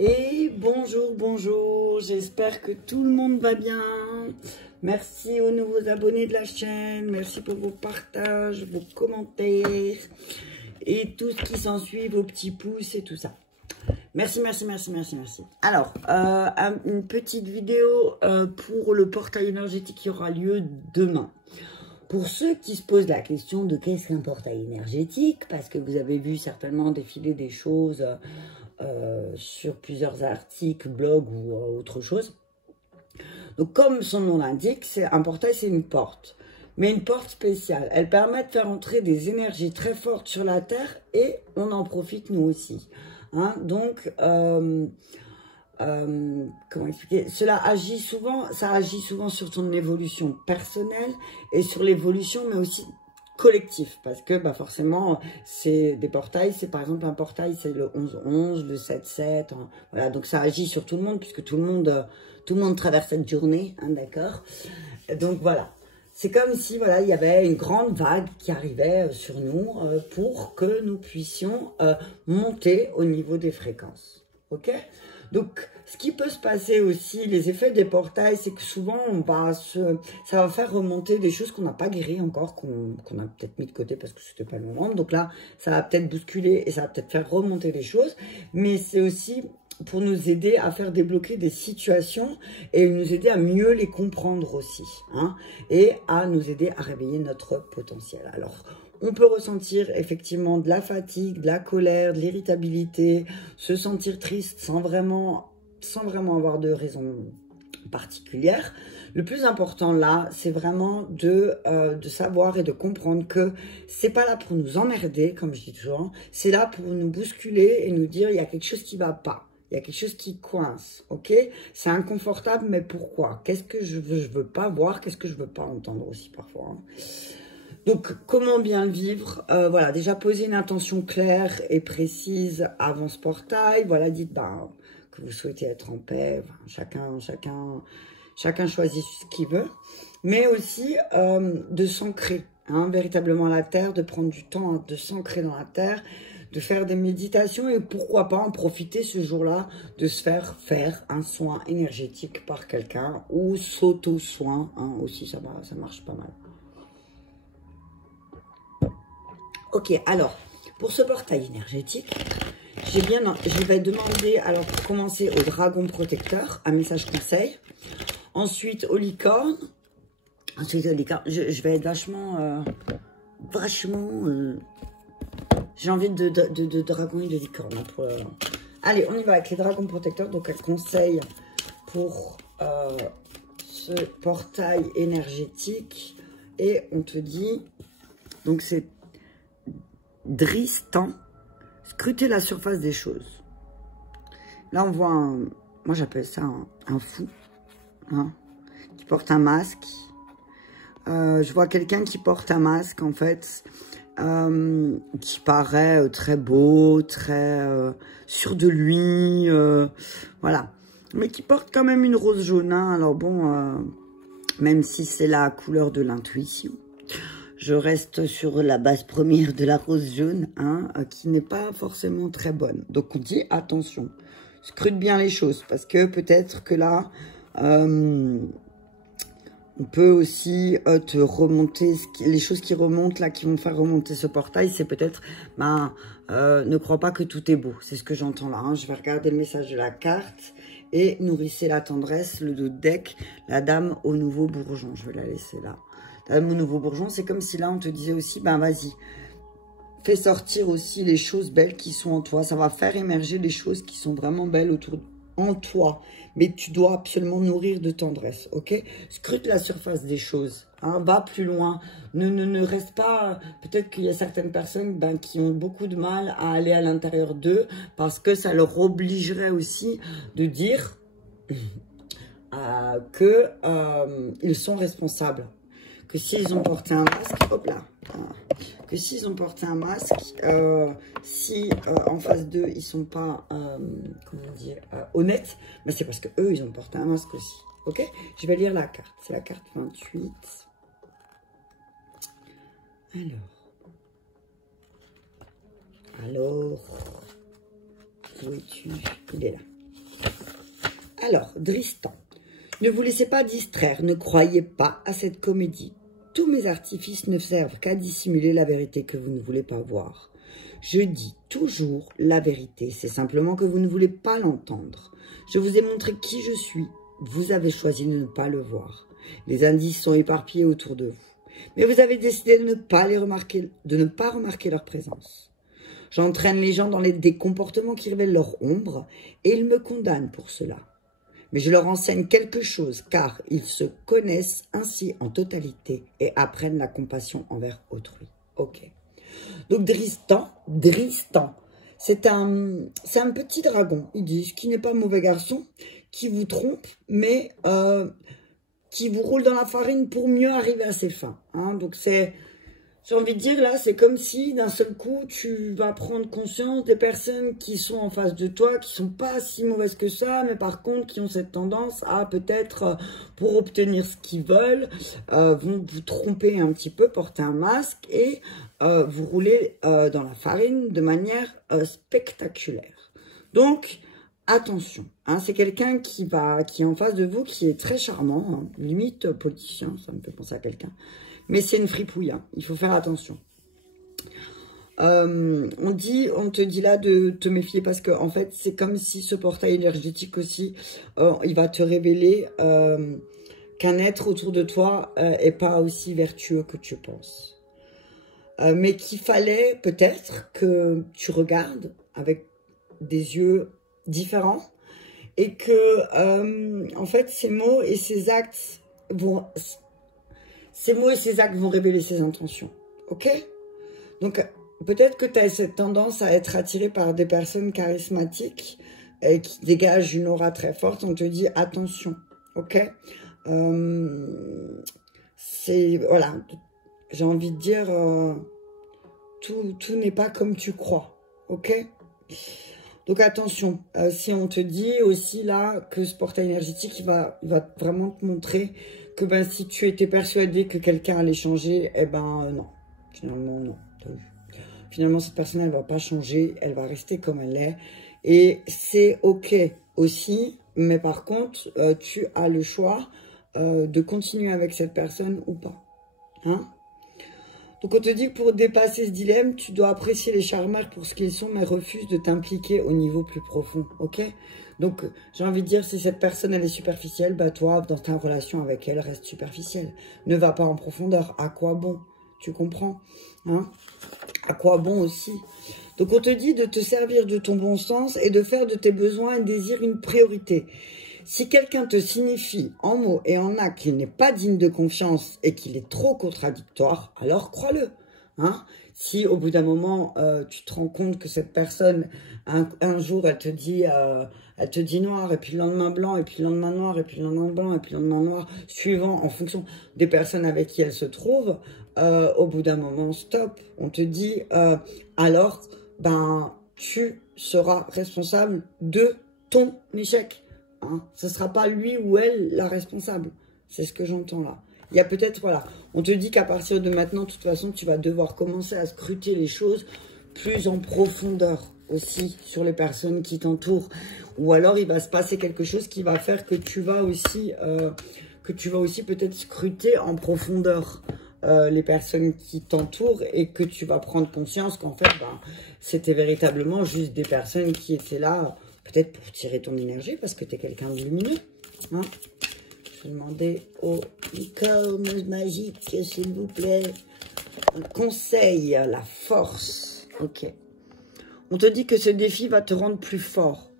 Et bonjour, bonjour, j'espère que tout le monde va bien. Merci aux nouveaux abonnés de la chaîne, merci pour vos partages, vos commentaires et tout ce qui s'ensuit, vos petits pouces et tout ça. Merci, merci, merci, merci, merci. Alors, une petite vidéo pour le portail énergétique qui aura lieu demain. Pour ceux qui se posent la question de qu'est-ce qu'un portail énergétique, parce que vous avez vu certainement défiler des choses sur plusieurs articles, blogs ou autre chose. Donc, comme son nom l'indique, un portail, c'est une porte. Mais une porte spéciale. Elle permet de faire entrer des énergies très fortes sur la Terre et on en profite nous aussi. Hein? Donc, comment expliquer? Cela agit souvent, ça agit souvent sur ton évolution personnelle et sur l'évolution, mais aussi collective, parce que bah forcément, c'est des portails, c'est par exemple un portail, c'est le 11-11, le 7-7, hein, voilà, donc ça agit sur tout le monde, puisque tout le monde traverse cette journée, hein, d'accord? Donc voilà, c'est comme si voilà, il y avait une grande vague qui arrivait sur nous pour que nous puissions monter au niveau des fréquences, ok? Donc, ce qui peut se passer aussi, les effets des portails, c'est que souvent, ça va faire remonter des choses qu'on n'a pas guéries encore, qu'on a peut-être mis de côté parce que c'était pas le moment. Donc là, ça va peut-être bousculer et ça va peut-être faire remonter des choses. Mais c'est aussi pour nous aider à faire débloquer des situations et nous aider à mieux les comprendre aussi. Hein, et à nous aider à réveiller notre potentiel. Alors, on peut ressentir effectivement de la fatigue, de la colère, de l'irritabilité, se sentir triste sans vraiment avoir de raison particulière. Le plus important là, c'est vraiment de savoir et de comprendre que c'est pas là pour nous emmerder, comme je dis toujours, c'est là pour nous bousculer et nous dire il y a quelque chose qui va pas. Il y a quelque chose qui coince, ok? C'est inconfortable, mais pourquoi? Qu'est-ce que je veux pas voir, qu'est-ce que je veux pas entendre aussi parfois, hein? Donc, comment bien le vivre? Voilà, déjà poser une intention claire et précise avant ce portail. Voilà, dites que vous souhaitez être en paix. Enfin, chacun choisit ce qu'il veut. Mais aussi de s'ancrer, hein, véritablement la terre, de prendre du temps de s'ancrer dans la terre, de faire des méditations et pourquoi pas en profiter ce jour-là de se faire un soin énergétique par quelqu'un ou s'auto-soin, hein, aussi, ça marche pas mal. Ok, alors, pour ce portail énergétique, je vais demander, alors pour commencer, au dragon protecteur, un message conseil. Ensuite, au licorne. Je vais être vachement... j'ai envie de dragon et de licorne. Hein, allez, on y va avec les dragons protecteurs. Donc, un conseil pour ce portail énergétique. Et on te dit... Donc, c'est... Dristan, scruter la surface des choses. Là, on voit moi j'appelle ça un fou, hein, qui porte un masque. Je vois quelqu'un qui porte un masque, en fait, qui paraît très beau, très sûr de lui, voilà. Mais qui porte quand même une rose jaune, hein. Alors bon, même si c'est la couleur de l'intuition, je reste sur la base première de la rose jaune, hein, qui n'est pas forcément très bonne. Donc, on dit attention, scrute bien les choses, parce que peut-être que là, on peut aussi te remonter, les choses qui remontent, là, qui vont faire remonter ce portail, c'est peut-être, ne crois pas que tout est beau. C'est ce que j'entends là, hein. Je vais regarder le message de la carte. Et nourrissez la tendresse, le dos de deck, la dame au nouveau bourgeon. Je vais la laisser là. Mon nouveau bourgeon, c'est comme si là, on te disait aussi, vas-y, fais sortir aussi les choses belles qui sont en toi. Ça va faire émerger les choses qui sont vraiment belles en toi. Mais tu dois absolument nourrir de tendresse, ok? Scrute la surface des choses, hein, va plus loin. Ne reste pas... Peut-être qu'il y a certaines personnes qui ont beaucoup de mal à aller à l'intérieur d'eux parce que ça leur obligerait aussi de dire qu'ils sont responsables. Que s'ils ont porté un masque, hop là, que s'ils ont porté un masque, si en face d'eux, ils sont pas, comment dire, honnêtes, c'est parce que eux, ils ont porté un masque aussi, ok? Je vais lire la carte, c'est la carte 28. Alors, où es-tu? Il est là. Alors, Dristan, ne vous laissez pas distraire, ne croyez pas à cette comédie. Tous mes artifices ne servent qu'à dissimuler la vérité que vous ne voulez pas voir. Je dis toujours la vérité, c'est simplement que vous ne voulez pas l'entendre. Je vous ai montré qui je suis, vous avez choisi de ne pas le voir. Les indices sont éparpillés autour de vous. Mais vous avez décidé de ne pas remarquer leur présence. J'entraîne les gens dans des comportements qui révèlent leur ombre et ils me condamnent pour cela. Mais je leur enseigne quelque chose car ils se connaissent ainsi en totalité et apprennent la compassion envers autrui. Ok. Donc Dristan, c'est un petit dragon, ils disent, qui n'est pas un mauvais garçon, qui vous trompe, mais qui vous roule dans la farine pour mieux arriver à ses fins. Hein. Donc j'ai envie de dire là, c'est comme si d'un seul coup, tu vas prendre conscience des personnes qui sont en face de toi, qui sont pas si mauvaises que ça, mais par contre qui ont cette tendance à peut-être, pour obtenir ce qu'ils veulent, vont vous tromper un petit peu, porter un masque et vous rouler dans la farine de manière spectaculaire. Donc, attention, hein, c'est quelqu'un qui est en face de vous, qui est très charmant, hein, limite politicien, ça me fait penser à quelqu'un. Mais c'est une fripouille, hein. Il faut faire attention. On te dit là de te méfier parce que en fait, c'est comme si ce portail énergétique aussi, il va te révéler qu'un être autour de toi est pas aussi vertueux que tu penses. Mais qu'il fallait peut-être que tu regardes avec des yeux différents et que, en fait, ces mots et ces actes vont... Ces mots et ces actes vont révéler ses intentions, ok? Donc, peut-être que tu as cette tendance à être attiré par des personnes charismatiques et qui dégagent une aura très forte. On te dit attention, ok? Voilà, j'ai envie de dire, tout n'est pas comme tu crois, ok? Donc attention, si on te dit aussi là que ce portail énergétique, il va vraiment te montrer que ben, si tu étais persuadé que quelqu'un allait changer, eh ben non. Finalement, non. Finalement, cette personne, elle va pas changer, elle va rester comme elle est. Et c'est ok aussi, mais par contre, tu as le choix de continuer avec cette personne ou pas. Hein? Donc on te dit que pour dépasser ce dilemme, tu dois apprécier les charmeurs pour ce qu'ils sont, mais refuse de t'impliquer au niveau plus profond, ok? Donc j'ai envie de dire, si cette personne elle est superficielle, bah toi, dans ta relation avec elle, reste superficielle. Ne va pas en profondeur, à quoi bon? Tu comprends? Hein? À quoi bon aussi? Donc on te dit de te servir de ton bon sens et de faire de tes besoins et désirs une priorité. Si quelqu'un te signifie en mots et en actes qu'il n'est pas digne de confiance et qu'il est trop contradictoire, alors crois-le. Hein? Si au bout d'un moment, tu te rends compte que cette personne, un jour, elle te dit noir, et puis le lendemain blanc, et puis le lendemain noir, et puis le lendemain blanc, et puis le lendemain noir, suivant, en fonction des personnes avec qui elle se trouve, au bout d'un moment, stop. On te dit, alors, ben, tu seras responsable de ton échec. Hein, ce ne sera pas lui ou elle la responsable. C'est ce que j'entends là. Il y a peut-être, voilà, on te dit qu'à partir de maintenant, de toute façon, tu vas devoir commencer à scruter les choses plus en profondeur aussi sur les personnes qui t'entourent. Ou alors, il va se passer quelque chose qui va faire que tu vas aussi peut-être scruter en profondeur les personnes qui t'entourent et que tu vas prendre conscience qu'en fait, ben, c'était véritablement juste des personnes qui étaient là peut-être pour tirer ton énergie, parce que tu es quelqu'un de lumineux. Hein? Je vais demander aux licornes magiques, s'il vous plaît. Un conseil, la force. Ok. On te dit que ce défi va te rendre plus fort.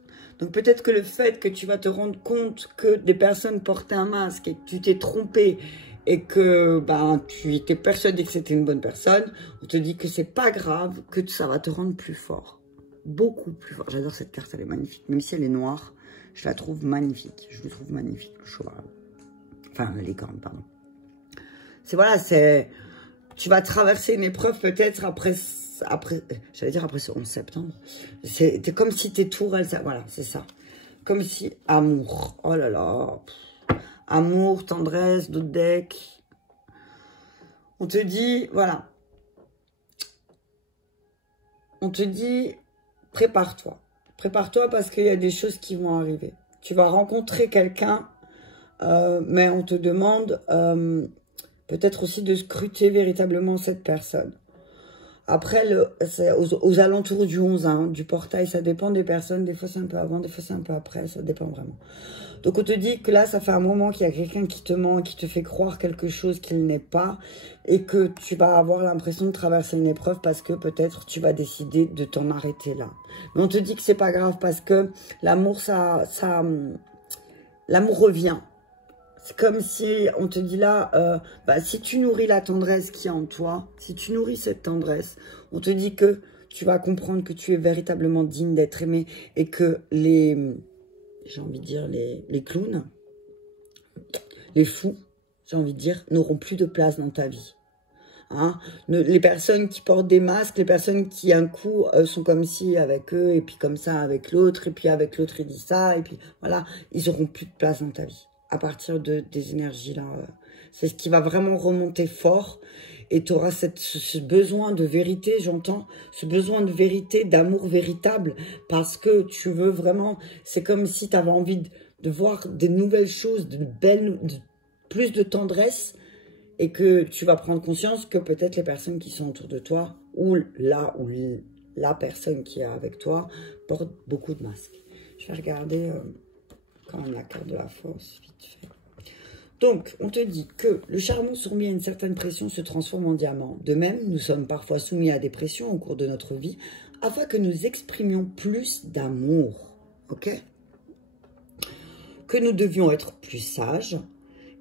Donc peut-être que le fait que tu vas te rendre compte que des personnes portaient un masque et que tu t'es trompé et que ben, tu étais persuadé que c'était une bonne personne, on te dit que c'est pas grave, que ça va te rendre plus fort. Beaucoup plus fort. J'adore cette carte, elle est magnifique. Même si elle est noire, je la trouve magnifique. Je le trouve magnifique, le cheval. Enfin, la licorne, pardon. C'est voilà, c'est... Tu vas traverser une épreuve peut-être après j'allais dire après ce 11 septembre. C'est comme si tes tourelles, ça, voilà, c'est ça. Comme si... Amour. Oh là là. Amour, tendresse, d'autres decks. On te dit, voilà. On te dit... Prépare-toi. Prépare-toi parce qu'il y a des choses qui vont arriver. Tu vas rencontrer quelqu'un, mais on te demande peut-être aussi de scruter véritablement cette personne. Après, c'est aux alentours du 11, hein, du portail, ça dépend des personnes. Des fois, c'est un peu avant, des fois, c'est un peu après. Ça dépend vraiment. Donc, on te dit que là, ça fait un moment qu'il y a quelqu'un qui te ment, qui te fait croire quelque chose qu'il n'est pas. Et que tu vas avoir l'impression de traverser une épreuve parce que peut-être tu vas décider de t'en arrêter là. Mais on te dit que c'est pas grave parce que l'amour, l'amour revient. C'est comme si on te dit là, si tu nourris la tendresse qui est en toi, si tu nourris cette tendresse, on te dit que tu vas comprendre que tu es véritablement digne d'être aimé et que j'ai envie de dire, les clowns, les fous, j'ai envie de dire, n'auront plus de place dans ta vie. Hein, les personnes qui portent des masques, les personnes qui un coup sont comme ci avec eux et puis comme ça avec l'autre et puis avec l'autre il dit ça et puis voilà, ils n'auront plus de place dans ta vie. À partir des énergies là, c'est ce qui va vraiment remonter fort et tu auras ce besoin de vérité, j'entends, ce besoin de vérité, d'amour véritable parce que tu veux vraiment, c'est comme si tu avais envie de voir des nouvelles choses, plus de tendresse et que tu vas prendre conscience que peut-être les personnes qui sont autour de toi ou la personne qui est avec toi porte beaucoup de masques. Je vais regarder quand même la carte de la force, vite fait. Donc, on te dit que le charbon soumis à une certaine pression se transforme en diamant. De même, nous sommes parfois soumis à des pressions au cours de notre vie afin que nous exprimions plus d'amour. Ok? Que nous devions être plus sages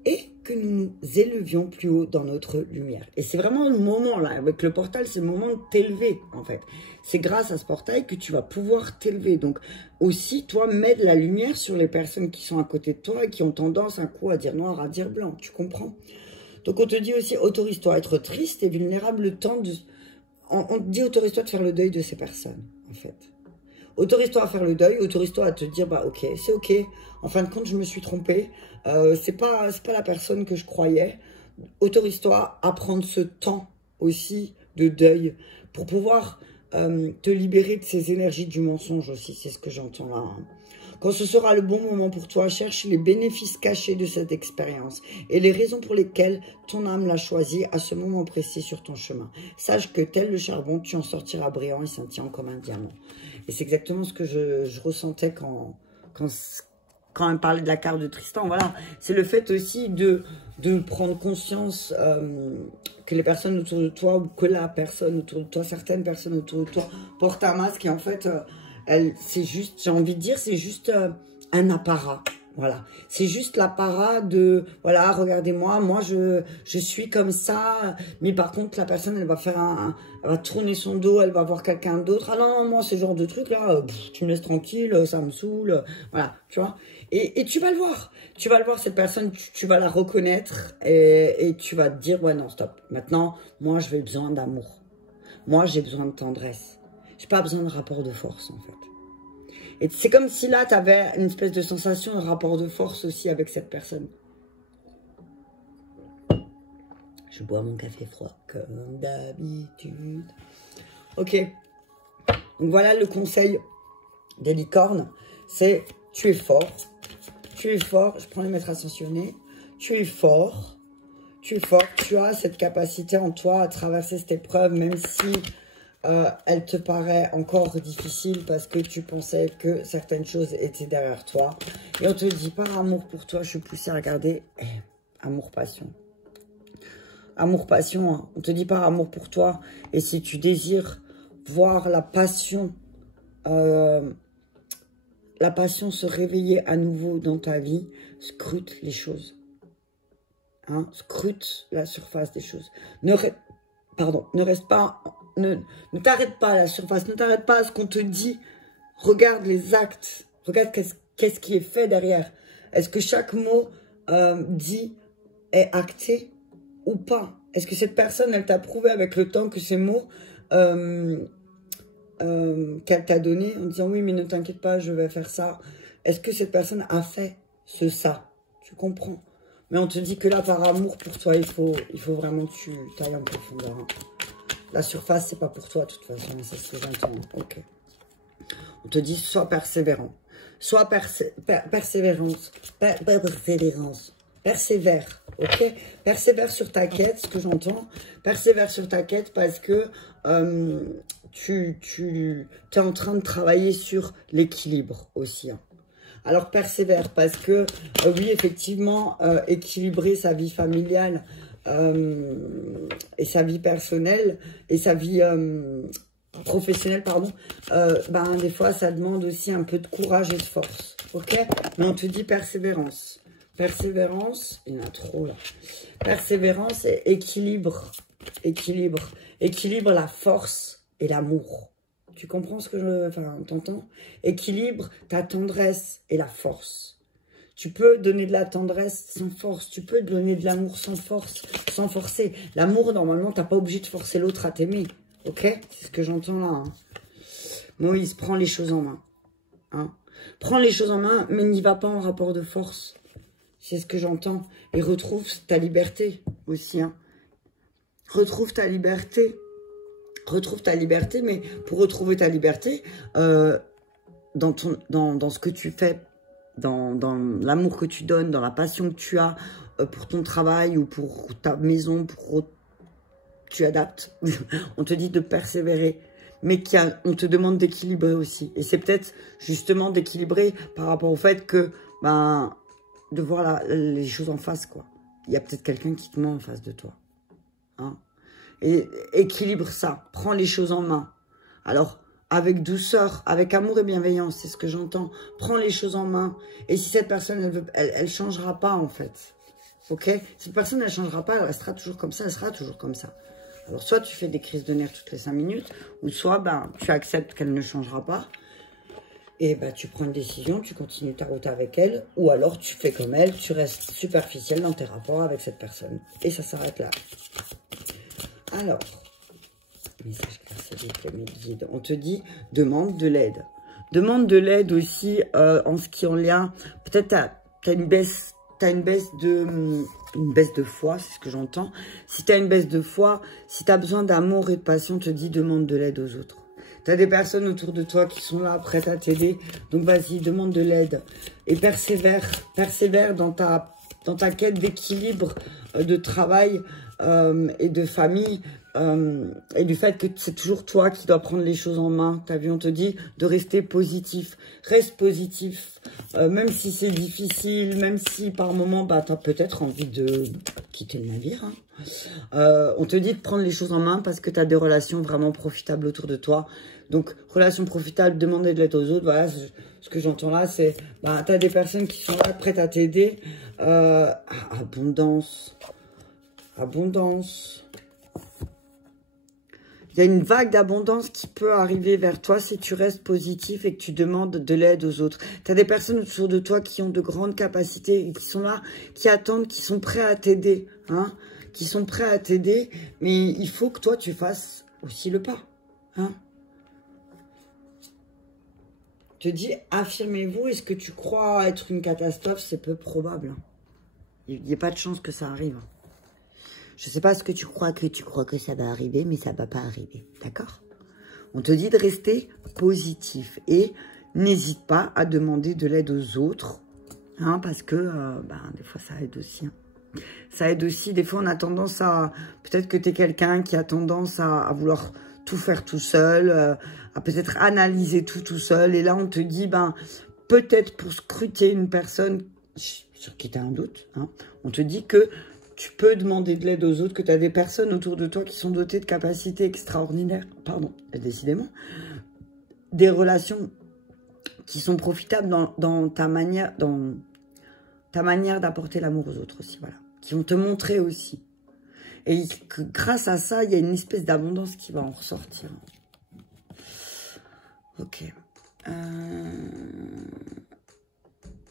et que nous nous élevions plus haut dans notre lumière. Et c'est vraiment le moment, là, avec le portal, c'est le moment de t'élever, en fait. C'est grâce à ce portail que tu vas pouvoir t'élever. Donc, aussi, toi, mets de la lumière sur les personnes qui sont à côté de toi et qui ont tendance, un coup, à dire noir, à dire blanc. Tu comprends? Donc, on te dit aussi, autorise-toi à être triste et vulnérable le temps de... On te dit, autorise-toi de faire le deuil de ces personnes, en fait. Autorise-toi à faire le deuil, autorise-toi à te dire, bah ok, c'est ok, en fin de compte, je me suis trompée, c'est pas la personne que je croyais. Autorise-toi à prendre ce temps aussi de deuil pour pouvoir te libérer de ces énergies du mensonge aussi, c'est ce que j'entends là. Hein. Quand ce sera le bon moment pour toi, cherche les bénéfices cachés de cette expérience et les raisons pour lesquelles ton âme l'a choisi à ce moment précis sur ton chemin. Sache que tel le charbon, tu en sortiras brillant et scintillant comme un diamant. Et c'est exactement ce que je ressentais quand elle parlait de la carte de Tristan. Voilà, c'est le fait aussi de prendre conscience que les personnes autour de toi ou que la personne autour de toi, certaines personnes autour de toi portent un masque et en fait... c'est juste, j'ai envie de dire, c'est juste un apparat. Voilà. C'est juste l'apparat de, voilà, regardez-moi, moi, je suis comme ça. Mais par contre, la personne, elle va faire elle va tourner son dos, elle va voir quelqu'un d'autre. Ah non, non, moi, ce genre de truc là, tu me laisses tranquille, ça me saoule. Voilà, tu vois. Et tu vas le voir. Tu vas le voir, cette personne, tu vas la reconnaître et tu vas te dire, ouais, non, stop. Maintenant, moi, j'ai besoin d'amour. Moi, j'ai besoin de tendresse. J'ai pas besoin de rapport de force, en fait. Et c'est comme si là, tu avais une espèce de sensation de rapport de force aussi avec cette personne. Je bois mon café froid comme d'habitude. Ok. Donc voilà le conseil des licornes. C'est tu es fort. Tu es fort. Je prends les maîtres ascensionnés. Tu es fort. Tu es fort. Tu as cette capacité en toi à traverser cette épreuve, même si... elle te paraît encore difficile parce que tu pensais que certaines choses étaient derrière toi. Et on te dit, par amour pour toi, je suis poussée à regarder amour-passion. Amour-passion, hein. On te dit par amour pour toi. Et si tu désires voir la passion se réveiller à nouveau dans ta vie, scrute les choses. Hein? Scrute la surface des choses. Ne reste pas... Ne t'arrête pas à la surface, ne t'arrête pas à ce qu'on te dit. Regarde les actes, regarde qu'est-ce qui est fait derrière. Est-ce que chaque mot dit est acté ou pas? Est-ce que cette personne, elle t'a prouvé avec le temps que ces mots qu'elle t'a donné en disant oui, mais ne t'inquiète pas, je vais faire ça. Est-ce que cette personne a fait ça? Tu comprends? Mais on te dit que là, par amour pour toi, il faut vraiment que tu ailles en profondeur. Hein. La surface, c'est pas pour toi, de toute façon. Ça, c'est 20 ans. Ok. On te dit, sois persévérant. Sois persévérance. Persévère, ok? Persévère sur ta quête, ce que j'entends. Persévère sur ta quête parce que tu es en train de travailler sur l'équilibre aussi. Hein. Alors, persévère parce que, oui, effectivement, équilibrer sa vie familiale et sa vie personnelle et sa vie professionnelle, pardon, ben, des fois, ça demande aussi un peu de courage et de force, ok? Mais on te dit persévérance. Persévérance, il y en a trop là. Persévérance et équilibre. Équilibre. Équilibre la force et l'amour. Tu comprends ce que je... Enfin, t'entends? Équilibre ta tendresse et la force. Tu peux donner de la tendresse sans force. Tu peux donner de l'amour sans force, sans forcer. L'amour, normalement, t'as pas obligé de forcer l'autre à t'aimer. Ok? C'est ce que j'entends là. Hein. Moïse, prends les choses en main. Hein? Prends les choses en main, mais n'y va pas en rapport de force. C'est ce que j'entends. Et retrouve ta liberté aussi. Hein. Retrouve ta liberté. Retrouve ta liberté. Mais pour retrouver ta liberté, dans ce que tu fais, dans l'amour que tu donnes, dans la passion que tu as pour ton travail ou pour ta maison, tu adaptes. On te dit de persévérer. Mais on te demande d'équilibrer aussi. Et c'est peut-être justement d'équilibrer par rapport au fait que... ben, de voir les choses en face, quoi. Il y a peut-être quelqu'un qui te ment en face de toi. Hein? Et équilibre ça. Prends les choses en main. Alors, avec douceur, avec amour et bienveillance, c'est ce que j'entends. Prends les choses en main. Et si cette personne, elle changera pas, en fait. Ok? Cette personne, elle changera pas, elle restera toujours comme ça, elle sera toujours comme ça. Alors, soit tu fais des crises de nerfs toutes les 5 minutes, ou soit, ben, tu acceptes qu'elle ne changera pas. Et bah, tu prends une décision, tu continues ta route avec elle, ou alors tu fais comme elle, tu restes superficiel dans tes rapports avec cette personne. Et ça s'arrête là. Alors, message classé, mes guides. On te dit, demande de l'aide. Demande de l'aide aussi en ce qui est en lien. Peut-être tu as une baisse. T'as une baisse de foi, c'est ce que j'entends. Si tu as une baisse de foi, si tu as besoin d'amour et de passion, on te dit, demande de l'aide aux autres. Tu as des personnes autour de toi qui sont là, prêtes à t'aider. Donc, vas-y, demande de l'aide. Et persévère. Persévère dans ta quête d'équilibre, de travail et de famille. Et du fait que c'est toujours toi qui dois prendre les choses en main. Tu as vu, on te dit de rester positif. Reste positif. Même si c'est difficile, même si par moment, bah, tu as peut-être envie de quitter le navire. Hein. On te dit de prendre les choses en main parce que tu as des relations vraiment profitables autour de toi. Donc, relations profitables, demander de l'aide aux autres. Voilà, ce que j'entends là, c'est... Bah, tu as des personnes qui sont là, prêtes à t'aider. Abondance. Abondance. Il y a une vague d'abondance qui peut arriver vers toi si tu restes positif et que tu demandes de l'aide aux autres. Tu as des personnes autour de toi qui ont de grandes capacités, et qui sont là, qui attendent, qui sont prêts à t'aider. Hein, qui sont prêts à t'aider, mais il faut que toi, tu fasses aussi le pas. Hein. Je te dis, affirmez-vous, est-ce que tu crois être une catastrophe? C'est peu probable. Hein. Il n'y a pas de chance que ça arrive. Je ne sais pas ce que tu crois que ça va arriver, mais ça ne va pas arriver. D'accord? On te dit de rester positif. Et n'hésite pas à demander de l'aide aux autres. Hein, parce que des fois, ça aide aussi. Hein. Ça aide aussi. Des fois, on a tendance à... Peut-être que tu es quelqu'un qui a tendance à vouloir tout faire tout seul. À peut-être analyser tout seul. Et là, on te dit, peut-être pour scruter une personne sur qui tu as un doute. Hein, on te dit que... Tu peux demander de l'aide aux autres, que tu as des personnes autour de toi qui sont dotées de capacités extraordinaires. Pardon, décidément. Des relations qui sont profitables dans ta manière d'apporter l'amour aux autres aussi. Voilà. Qui vont te montrer aussi. Et que grâce à ça, il y a une espèce d'abondance qui va en ressortir. Ok.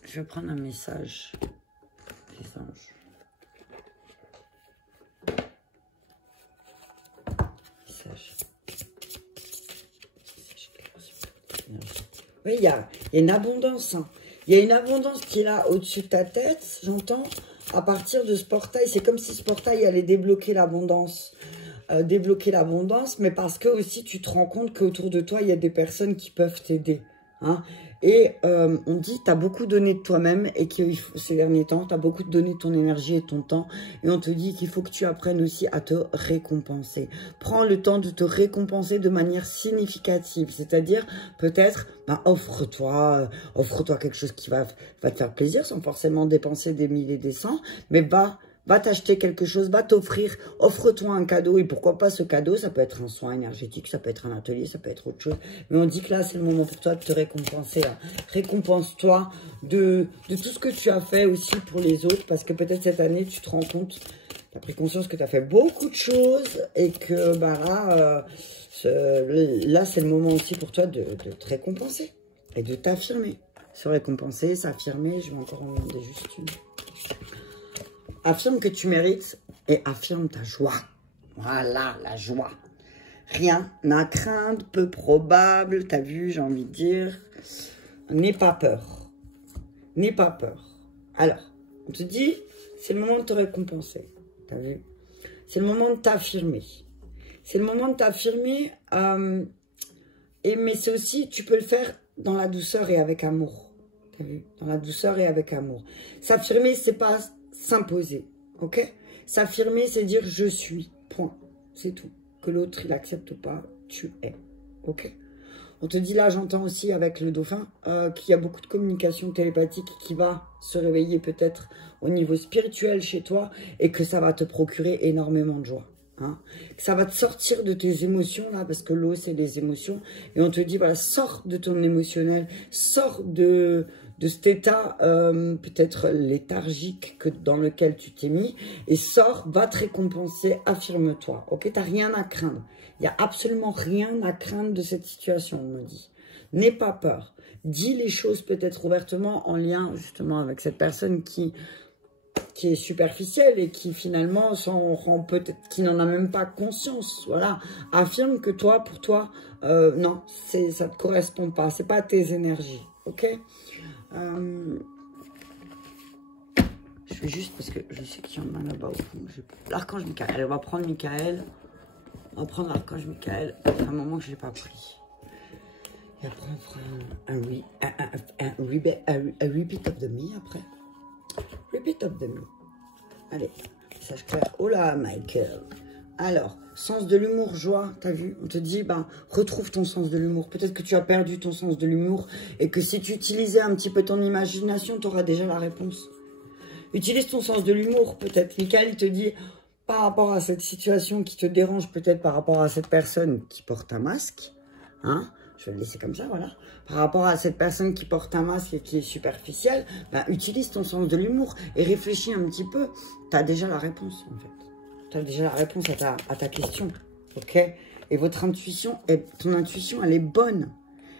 Je vais prendre un message des anges. Oui, il y a une abondance. Hein. Il y a une abondance qui est là au-dessus de ta tête, j'entends, à partir de ce portail. C'est comme si ce portail allait débloquer l'abondance. Mais parce que aussi tu te rends compte qu'autour de toi, il y a des personnes qui peuvent t'aider. Hein. Et on dit, tu as beaucoup donné de toi-même et que ces derniers temps, tu as beaucoup donné de ton énergie et de ton temps. Et on te dit qu'il faut que tu apprennes aussi à te récompenser. Prends le temps de te récompenser de manière significative. C'est-à-dire, peut-être, offre-toi quelque chose qui va te faire plaisir sans forcément dépenser des milliers et des cents. Mais va t'acheter quelque chose, va t'offrir, offre-toi un cadeau. Et pourquoi pas ce cadeau? Ça peut être un soin énergétique, ça peut être un atelier, ça peut être autre chose. Mais on dit que là, c'est le moment pour toi de te récompenser. Hein. Récompense-toi de tout ce que tu as fait aussi pour les autres. Parce que peut-être cette année, tu te rends compte, tu as pris conscience que tu as fait beaucoup de choses. Et que là, c'est le moment aussi pour toi de te récompenser. Et de t'affirmer. Se récompenser, s'affirmer. Je vais encore en demander juste une. Affirme que tu mérites et affirme ta joie. Voilà, la joie. Rien à craindre, peu probable, t'as vu, j'ai envie de dire. N'aie pas peur. N'aie pas peur. Alors, on te dit, c'est le moment de te récompenser. T'as vu? C'est le moment de t'affirmer. C'est le moment de t'affirmer. Mais c'est aussi, tu peux le faire dans la douceur et avec amour. T'as vu? Dans la douceur et avec amour. S'affirmer, c'est pas s'imposer, ok? S'affirmer, c'est dire je suis, point, c'est tout. Que l'autre, il accepte pas, tu es, ok? On te dit là, j'entends aussi avec le dauphin qu'il y a beaucoup de communication télépathique qui va se réveiller peut-être au niveau spirituel chez toi et que ça va te procurer énormément de joie. Hein? Que ça va te sortir de tes émotions là, parce que l'eau, c'est les émotions. Et on te dit, voilà, sors de ton émotionnel, sors de cet état peut-être léthargique dans lequel tu t'es mis, et sors, va te récompenser, affirme-toi, ok? T'as rien à craindre, il n'y a absolument rien à craindre de cette situation, on me dit. N'aie pas peur, dis les choses peut-être ouvertement en lien justement avec cette personne qui est superficielle et qui finalement s'en rend peut-être, qui n'en a même pas conscience, voilà. Affirme que toi, pour toi, non, ça ne te correspond pas, c'est pas tes énergies, ok? Je fais juste parce que je sais qu'il y en a là-bas au fond. L'archange Michael, on va prendre Michael. On va prendre l'archange Michael. Ça fait un moment que je ne l'ai pas pris. Et après on fera un repeat of the me après. Repeat of the me. Allez, message clair. Oh là, Michael. Alors, sens de l'humour, joie, t'as vu? On te dit, retrouve ton sens de l'humour. Peut-être que tu as perdu ton sens de l'humour et que si tu utilisais un petit peu ton imagination, tu auras déjà la réponse. Utilise ton sens de l'humour, peut-être. Michael, il te dit, par rapport à cette situation qui te dérange, peut-être par rapport à cette personne qui porte un masque, hein? Je vais le laisser comme ça, voilà. Par rapport à cette personne qui porte un masque et qui est superficielle, utilise ton sens de l'humour et réfléchis un petit peu. Tu as déjà la réponse, en fait. Tu as déjà la réponse à ta question, ok? Et ton intuition, elle est bonne.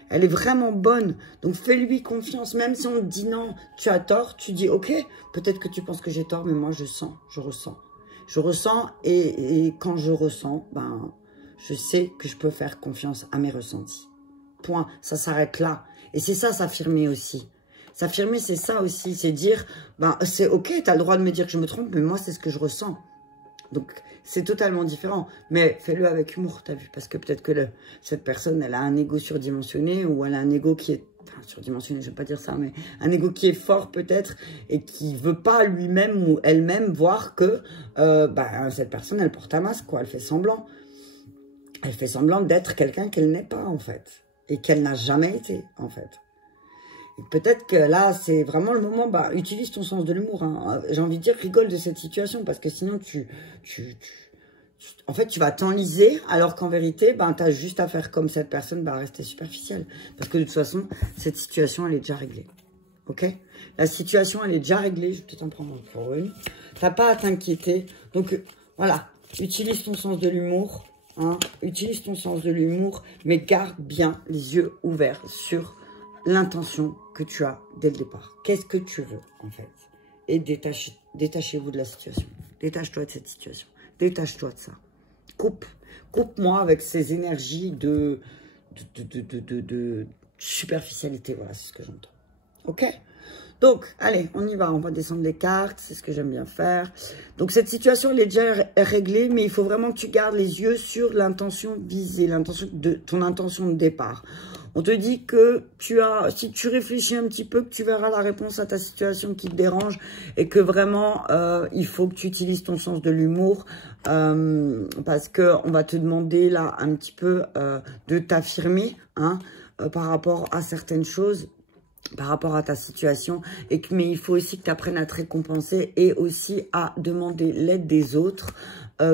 Elle est vraiment bonne. Donc, fais-lui confiance. Même si on te dit non, tu as tort, tu dis, ok, peut-être que tu penses que j'ai tort, mais moi, je sens, je ressens. Je ressens et quand je ressens, je sais que je peux faire confiance à mes ressentis. Point. Ça s'arrête là. Et c'est ça, s'affirmer aussi. S'affirmer, c'est ça aussi. C'est dire, c'est ok, tu as le droit de me dire que je me trompe, mais moi, c'est ce que je ressens. Donc, c'est totalement différent. Mais fais-le avec humour, t'as vu? Parce que peut-être que cette personne, elle a un ego surdimensionné ou elle a un ego qui est... Enfin, surdimensionné, je ne vais pas dire ça, mais un ego qui est fort peut-être et qui ne veut pas lui-même ou elle-même voir que cette personne, elle porte un masque, quoi. Elle fait semblant. Elle fait semblant d'être quelqu'un qu'elle n'est pas, en fait. Et qu'elle n'a jamais été, en fait. Peut-être que là, c'est vraiment le moment, utilise ton sens de l'humour. Hein. J'ai envie de dire, rigole de cette situation, parce que sinon, en fait, tu vas t'enliser, alors qu'en vérité, tu as juste à faire comme cette personne, rester superficielle. Parce que de toute façon, cette situation, elle est déjà réglée. Ok? La situation, elle est déjà réglée. Je vais peut-être en prendre encore une. Tu n'as pas à t'inquiéter. Donc, voilà. Utilise ton sens de l'humour. Hein. Utilise ton sens de l'humour, mais garde bien les yeux ouverts sur l'intention que tu as dès le départ. Qu'est-ce que tu veux, en fait? Et détachez-vous de la situation. Détache-toi de cette situation. Détache-toi de ça. Coupe-moi avec ces énergies de superficialité. Voilà, c'est ce que j'entends. ok? Donc, allez, on y va. On va descendre les cartes. C'est ce que j'aime bien faire. Donc, cette situation, elle est déjà réglée. Mais il faut vraiment que tu gardes les yeux sur l'intention visée. Ton intention de départ. On te dit que si tu réfléchis un petit peu, que tu verras la réponse à ta situation qui te dérange. Et que vraiment, il faut que tu utilises ton sens de l'humour. Parce qu'on va te demander là un petit peu de t'affirmer hein, par rapport à certaines choses. Par rapport à ta situation, mais il faut aussi que tu apprennes à te récompenser et aussi à demander l'aide des autres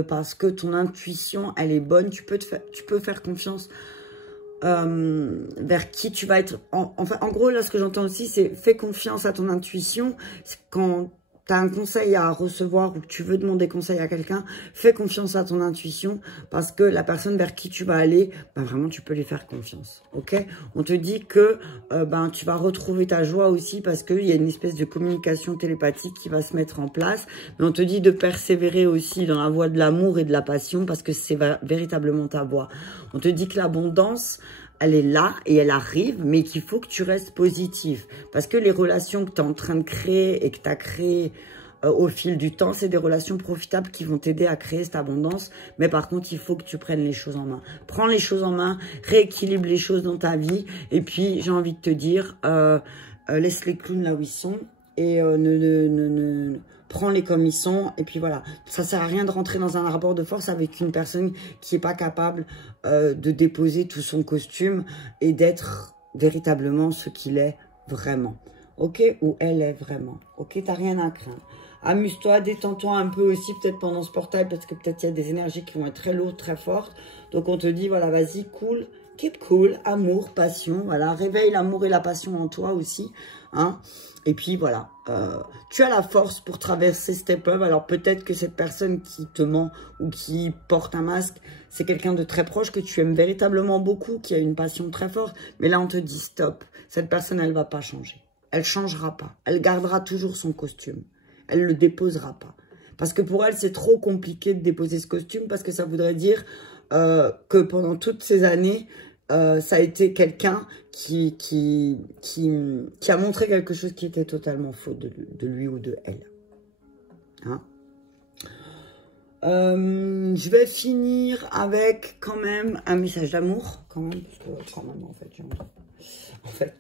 parce que ton intuition, elle est bonne. Tu peux faire confiance vers qui tu vas être. Enfin, en gros, là, ce que j'entends aussi, c'est fais confiance à ton intuition. Quand tu as un conseil à recevoir ou que tu veux demander conseil à quelqu'un, fais confiance à ton intuition parce que la personne vers qui tu vas aller, ben vraiment, tu peux lui faire confiance. Ok? On te dit que tu vas retrouver ta joie aussi parce qu'il y a une espèce de communication télépathique qui va se mettre en place. Mais on te dit de persévérer aussi dans la voie de l'amour et de la passion parce que c'est véritablement ta voie. On te dit que l'abondance, elle est là et elle arrive, mais qu'il faut que tu restes positif. Parce que les relations que tu es en train de créer et que tu as créées au fil du temps, c'est des relations profitables qui vont t'aider à créer cette abondance. Mais par contre, il faut que tu prennes les choses en main. Prends les choses en main, rééquilibre les choses dans ta vie. Et puis, j'ai envie de te dire, laisse les clowns là où ils sont et prends-les comme ils sont. Et puis voilà, ça sert à rien de rentrer dans un rapport de force avec une personne qui n'est pas capable de déposer tout son costume et d'être véritablement ce qu'il est vraiment. Ok? Ou elle est vraiment. Ok? T'as rien à craindre. Amuse-toi, détends-toi un peu aussi peut-être pendant ce portail parce que peut-être il y a des énergies qui vont être très lourdes, très fortes. Donc on te dit, voilà, vas-y, cool, keep cool, amour, passion, voilà, réveille l'amour et la passion en toi aussi, hein. Et puis voilà, tu as la force pour traverser cette épreuve. Alors peut-être que cette personne qui te ment ou qui porte un masque, c'est quelqu'un de très proche que tu aimes véritablement beaucoup, qui a une passion très forte. Mais là on te dit stop, cette personne elle va pas changer. Elle changera pas, elle gardera toujours son costume. Elle le déposera pas. Parce que pour elle, c'est trop compliqué de déposer ce costume parce que ça voudrait dire que pendant toutes ces années, ça a été quelqu'un qui a montré quelque chose qui était totalement faux de lui ou de elle. Hein? Je vais finir avec quand même un message d'amour. Quand même, parce que quand même, en fait,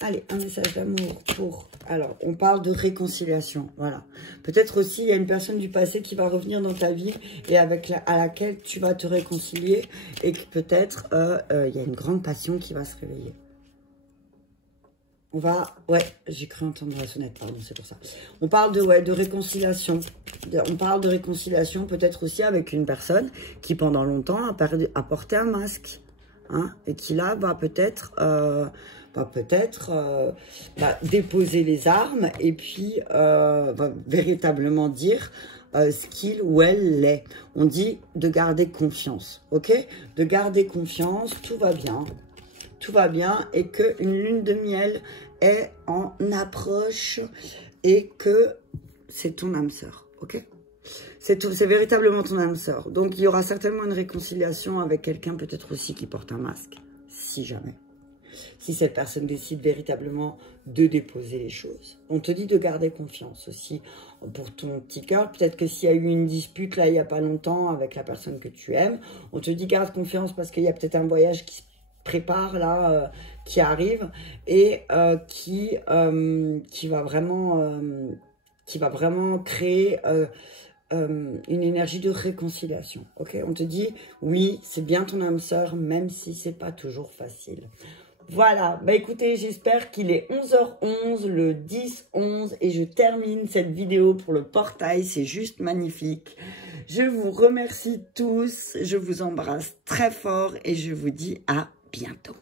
allez, un message d'amour pour... Alors, on parle de réconciliation, voilà. Peut-être aussi, il y a une personne du passé qui va revenir dans ta vie et à laquelle tu vas te réconcilier et que peut-être, il y a une grande passion qui va se réveiller. On va... Ouais, j'ai cru entendre la sonnette, pardon, c'est pour ça. On parle de réconciliation. On parle de réconciliation peut-être aussi avec une personne qui, pendant longtemps, a porté un masque. Hein, et qui, là, va peut-être... déposer les armes et puis va véritablement dire ce qu'il ou elle est. On dit de garder confiance, ok? De garder confiance, tout va bien et qu'une lune de miel est en approche et que c'est ton âme sœur, ok? C'est véritablement ton âme sœur. Donc, il y aura certainement une réconciliation avec quelqu'un peut-être aussi qui porte un masque, si jamais. Si cette personne décide véritablement de déposer les choses. On te dit de garder confiance aussi pour ton petit cœur. Peut-être que s'il y a eu une dispute là il n'y a pas longtemps avec la personne que tu aimes, on te dit garde confiance parce qu'il y a peut-être un voyage qui se prépare là, qui arrive et qui va vraiment créer... une énergie de réconciliation, ok? On te dit, oui, c'est bien ton âme sœur, même si c'est pas toujours facile. Voilà, bah écoutez, j'espère qu'il est 11h11, le 10-11, et je termine cette vidéo pour le portail, c'est juste magnifique. Je vous remercie tous, je vous embrasse très fort, et je vous dis à bientôt.